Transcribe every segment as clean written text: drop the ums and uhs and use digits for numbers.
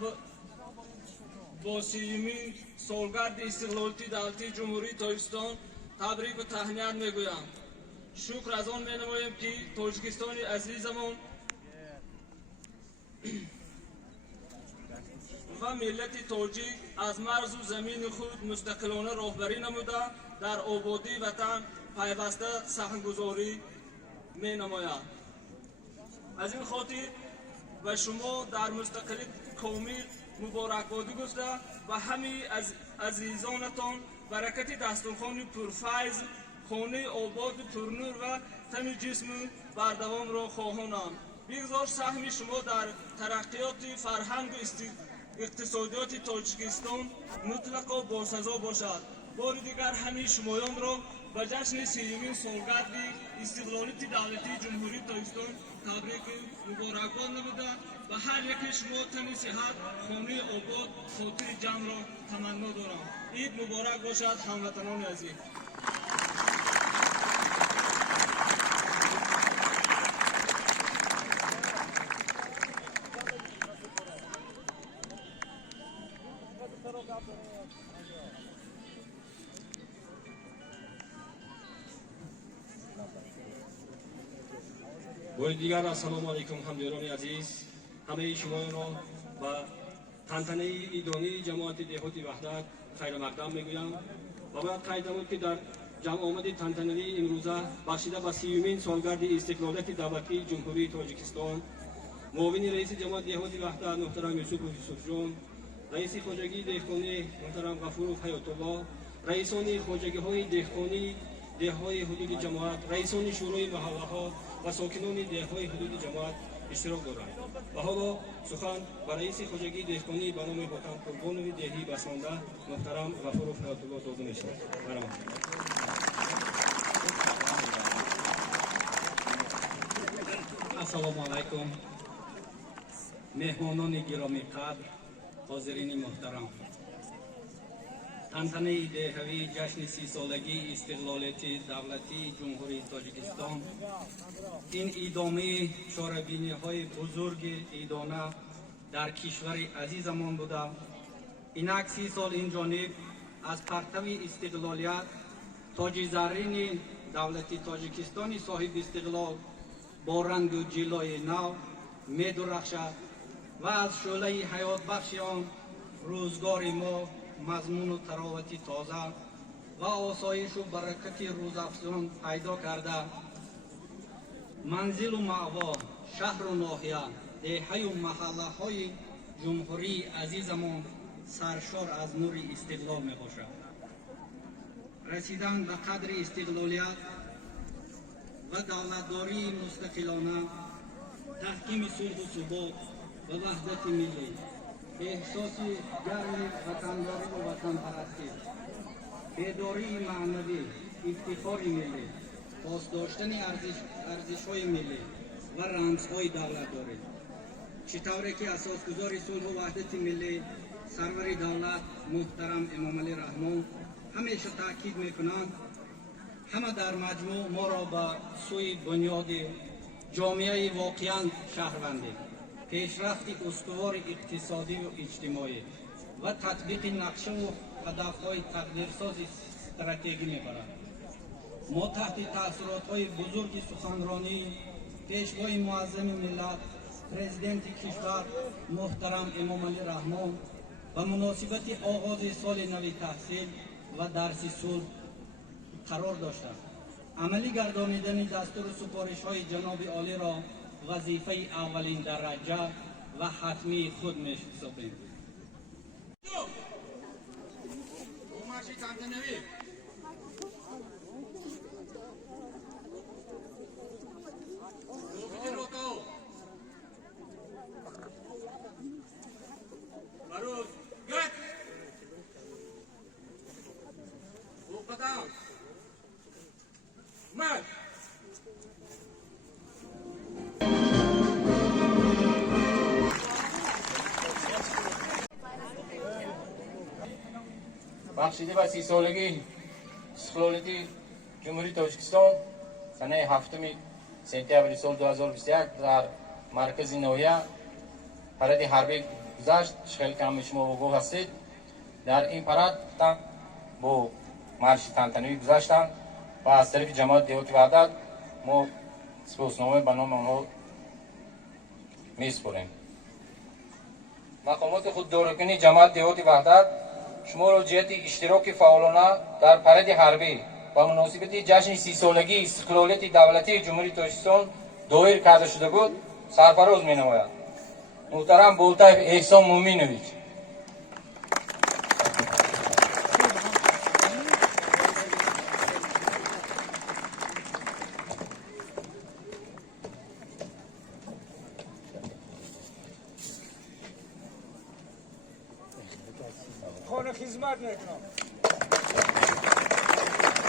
سال با 30مین سالگرد استقلالیت دولتی جمهوری تاجیکستان تبریک و تهنیت میگویم. شکر از آن مینمایم که تاجیکستان عزیزمان و ملت تاجیک از مرز و زمین خود مستقلانه راهبری نموده در آبادی وطن پیوسته سهمگذاری مینماید. از این خاطر و شما در مستقلیت کامل مبارکبادی گفته و همه از عزیزانتان برکت دسترخوان پرفیض، خانه آباد و پرنور و تن جسم بردوام را خواهانم. بگذار سهم شما در ترقیات فرهنگ و اقتصادیات تاجیکستان مطلقا باسزا باشد. بار دیگر همه شمایان را به جشن 30مین سالگرد استقلالیت دولتی جمهوری تاجیکستان تبریک مبارکباد نموده و هر یک شما تن صحت، خانه آباد، خاطر جمع را تمنا دارم. عید مبارک باشد هموطنان عزیز. بار دیگر السلام علیکم همدیران عزیز. همه شما را با تنتنه ایدانی جماعت دهاتی وحدت خیر مقدم میگویم و باید قید نمود که در جمع آمد تنتنه امروزه بخشیده به 30مین سالگرد استقلالیت دولتی جمهوری تاجیکستان معاون رئیس جماعت دهاتی وحدت محترم یوسف جان، رئیس خواجگی دهقانی محترم غفورов حیات الله، رئیسان خواجگی های دهقانی دههای حدود جماعت، رئیسان شورای محله ها و ساکنان دههای حدود جماعت اشتراک دارند. و حالا سخن به رئیس خواجگی دهقانی به نام حاتم قربانوی دهی بسنده محترم غفورov حیات الله داده می‌شود. السلام علیکم مهمانان گرامی قدر، حاضرین محترم. تنتنه دهوی جشن 30 سالگی استقلالیت دولتی جمهوری تاجیکستان این ادامه چاره‌بینی های بزرگ ایدانه در کشور عزیزمان بوده. اینک 30 سال این جانب از پرتو استقلالیت تاج زرین دولت تاجیکستان صاحب استقلال با رنگ و جلوه نو می درخشد و از شعله حیات بخش آن روزگار ما مضمون و تراوت تازه و آسایش و برکت روزافزون پیدا کرده. منزل و معوا، شهر و ناحیه، دهه و محله های جمهوری عزیزمان سرشار از نور استقلال می باشد. رسیدن به قدر استقلالیت و دولتداری مستقلانه، تحکیم صلح و ثبات و وحدت ملی، احساس گرم وطنداری و وطن پرستی، بیداری معنوی، افتخار ملی، پاسداشتن ارزش‌های ملی و رمزهای دولتداری. چطوری که اساسگزار صلح و وحدت ملی سرور دولت محترم امام علی رحمان همیشه تاکید میکنند، همه در مجموع ما را به سوی بنیاد جامعه واقعاً شهروندی، پیشرفت استوار اقتصادی و اجتماعی و تطبیق نقشه و هدفهای تقدیرساز استراتژی میبرند. ما تحت تأثیرات‌های بزرگ سخنرانی پیشوای معظم ملت پرزیدنت کشور محترم امام علی رحمان و مناسبت آغاز سال نو تحصیل و درس صلح قرار داشتند. عملی گردانیدن دستور سفارش‌های جناب عالی را وظیفه اولین درجه و حتمی خود می‌شماریم. بخشیده به 30 سالگی استقلالیت جمهوری تاجیکستان سنه 7 سپتامبر سال 2021 در مرکز نویه پرد حربی گذشت، خیلی کم شما آگاه هستید. در این پرد با مارش تنتنوی گذاشتن و از طرف جماعت دیوت وحدت ما سپاسنامه به نام آنها میسپاریم. مقامات خوددارکنی جماعت دیوت وحدت شما را جهت اشتراک فعالانه در پرد حربی و مناسبت جشن 30 سالگی استقلالیت دولتی جمهوری تاجیکستان دایر کرده شده بود سرفراز می نماید. محترم بولتاев احسان مومینویچ.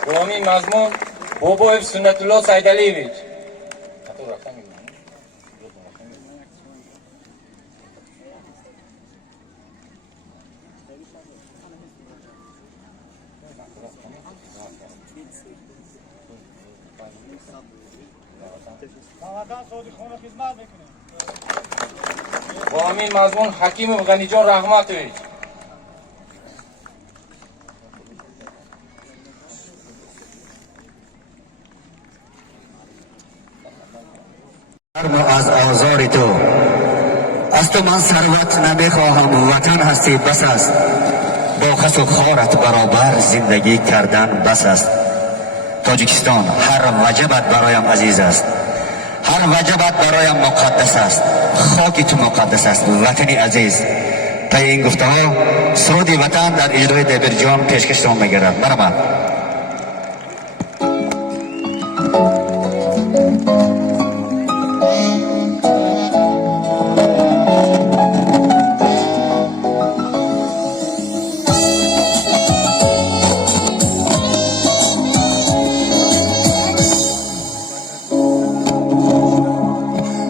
دومی مضمون باباев سنتالله سیدعلیویچ. دومی مضمون حکیم غنیجان رحمتویچ. از آزار تو از تو من ثروت نمیخواهم، وطن هستی بس است، با خس و خارت برابر زندگی کردن بس است. تاجیکستان هر وجبت برایم عزیز است، هر وجبت برایم مقدس است. خاک تو مقدس است وطنی عزیز. پی این گفته ها سرود وطن در اجرای دبیرجان پیشکش را میگیرد. برآمد.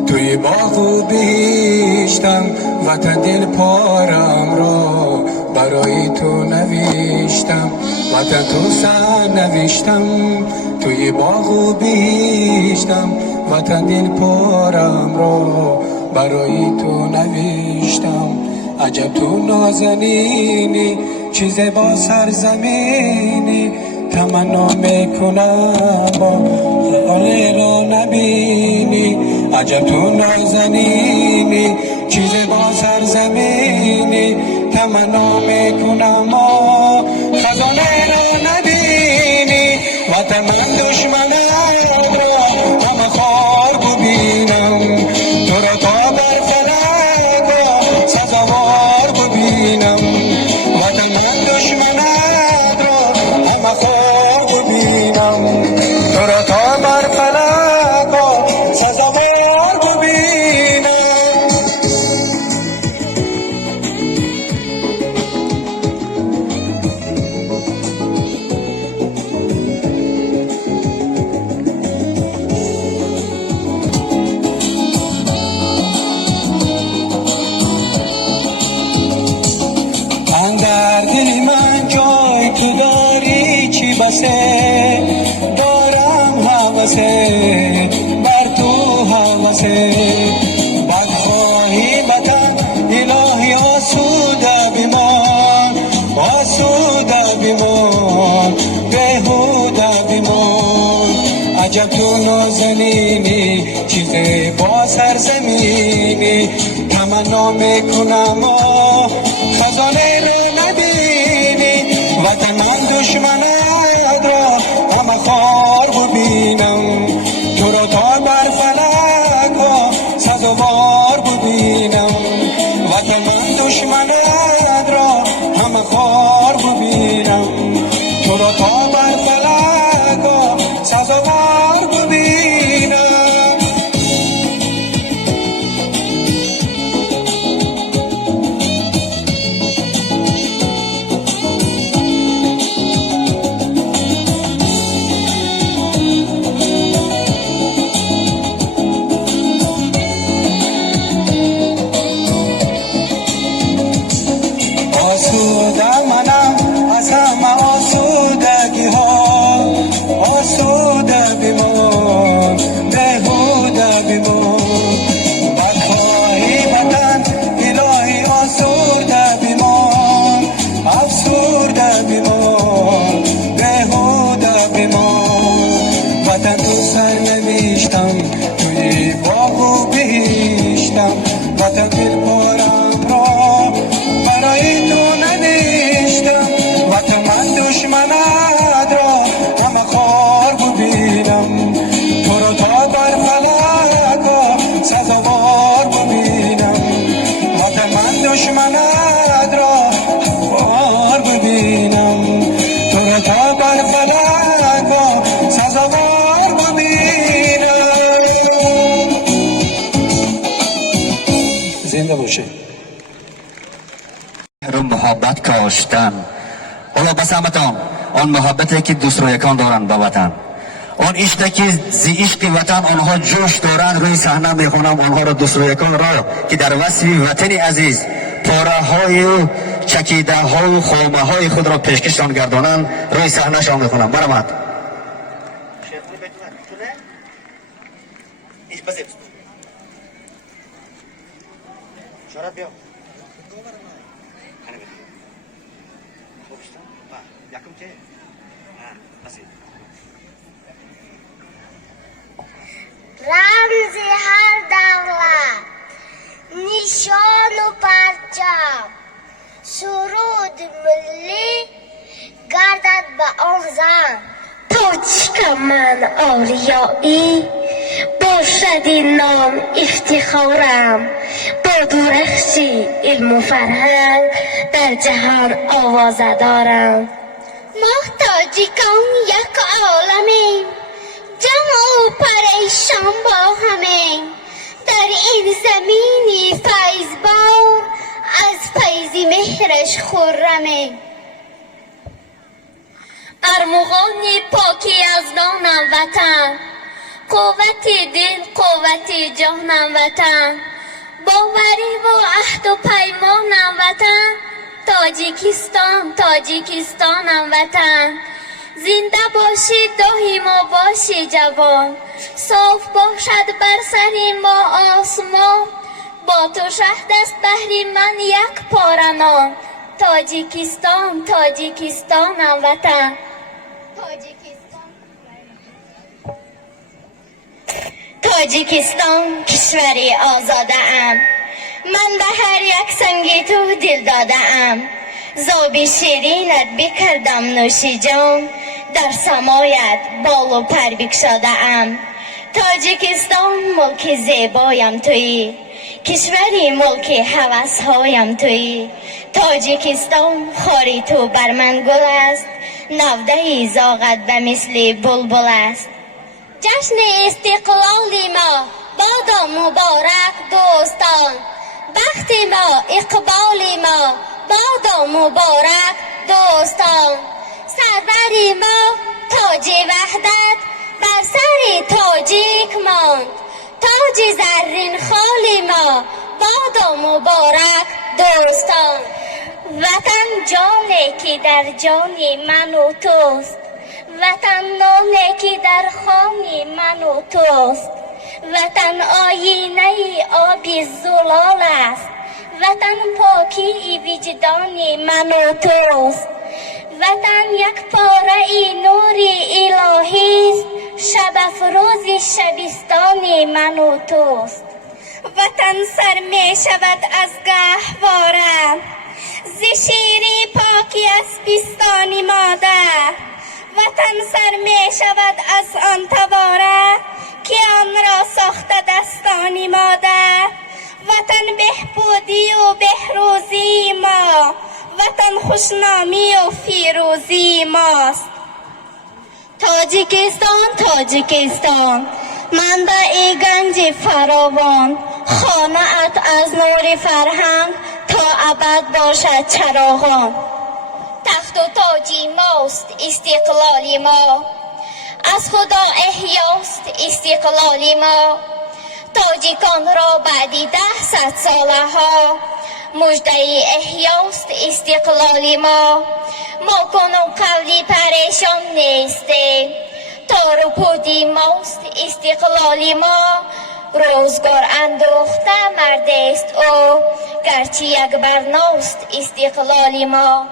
توی باغ و بیشتم وطن دل پارم را برای تو نوشتم، وطن تو سر نوشتم. توی باغ و بیشتم وطن دل پارم را برای تو نوشتم. عجب تو نازنینی چیز با سرزمینی، تمنا میکنم با خیال را نبینی. عجب تو نازنینی چیز با سرزمینی، تمنا میکنم ما خزانه را نبینی. وطن من دشمن را همه خوار ببینم، تو را تا بر فلک را سزاوار ببینم. وطن من دشمن را همه خوار ببینم، تو را تا بر فلک را سزاوار ببینم. اندر دل من جای تو داری چی بسه، دارم حوثه بر تو حوثه. بدخواهی وطن الهی آسوده بیمان، آسوده بیمان، بهوده بیمان. عجب تو نازنینی چیز با سرزمینی، تمنا میکنم خزانه را نبینی. وطن من دشمن را همه خوار ببینم، تو را تا بر فلک ها سزاوار ببینم. وطن من دشمن را همه خوار ببینم، تو را تا بر فلک ها سزاوار ببینم. باغ و بهشتم وطن دل پارم را برای تو نداشتم و تو من دشمنت را همه خوار ببینم تو رو تا بر فلکا سزاوار ببینم و تو من دشمنت را خوار ببینم تو رو تا بر فلکا سزاوار ببینم. زنده باشه. رو محبت کاشتن. حالا بس همتان آن محبتی که دوست رو یکان دارند به وطن، آن عشقی که زی عشق وطن آنها جوش دارند، روی صحنه میخوانم آنها را دوست رو یکان را که در وصف وطن عزیز پاره های و چکیده ها و خامه های خود را پیشکششان گردانند، روی صحنه شان میخوانم. برامد شارت بیا رمز هر دولت، نشان و پرچم، سرود ملی گردد به آن زن. تا من آریایی باشد این نام افتخارم، با درخشی علم و فرهنگ در جهان آوازه دارم. ما تاجیکان یک عالمیم، جمع و پریشان با همیم، در این زمینی فیضبار از فیض مهرش خرمیم. ارمغان پاکی از دانم وطن، قوت دل قوت جانم وطن، باوری و عهد و پیمانم وطن، تاجیکستان تاجیکستانم وطن. زنده باشی داهی ما باشی جوان، صاف باشد بر سر ما آسمان، با تو شهد است بهر من یک پاره نان. تاجیکستان تاجیکستانم وطن. تاجیکستان کشوری آزاده ام، من به هر یک سنگ تو دل داده ام، زاب شیرینت بکردم نوش جان، در سمایت بال و پر بگشاده ام. تاجیکستان ملک زیبایم تویی، کشوری ملک هوس هایم تویی. تاجیکستان خاری تو بر من گل است، نوده زاغت به مثل بلبل است. جشن استقلال ما بادا مبارک دوستان، بخت ما اقبال ما بادا مبارک دوستان. سرور ما تاج وحدت بر سر تاجیک ماند، تاج زرین خال ما بادا مبارک دوستان. وطن جانی که در جان من و توست، وطن نانی که در خان من و توست، وطن آینه آبی زلال است، وطن پاکی وجدان من و توست، وطن یک پاره نور الهی است، شب افروز شبستان من و توست. وطن سر می شود از گهواره، ز شیر پاکی از پستان مادر، وطن سر می شود از آن تواره که آن را ساخته دستان مادر. وطن بهبودی و بهروزی ما، وطن خوشنامی و فیروزی ماست. تاجیکستان تاجیکستان من به ای گنج فراوان، خانه ات از نور فرهنگ تا ابد باشد چراغان. تخت و تاجی ماست استقلال ما، از خدا احیاست استقلال ما. تاجیکان را بعدی 100 ساله ها مژده احیاست استقلال ما. ما کنون قولی پریشان نیستیم، تار و پودی ماست استقلال ما. روزگار اندوخته مرد است او، گرچه یک برناست استقلال ما.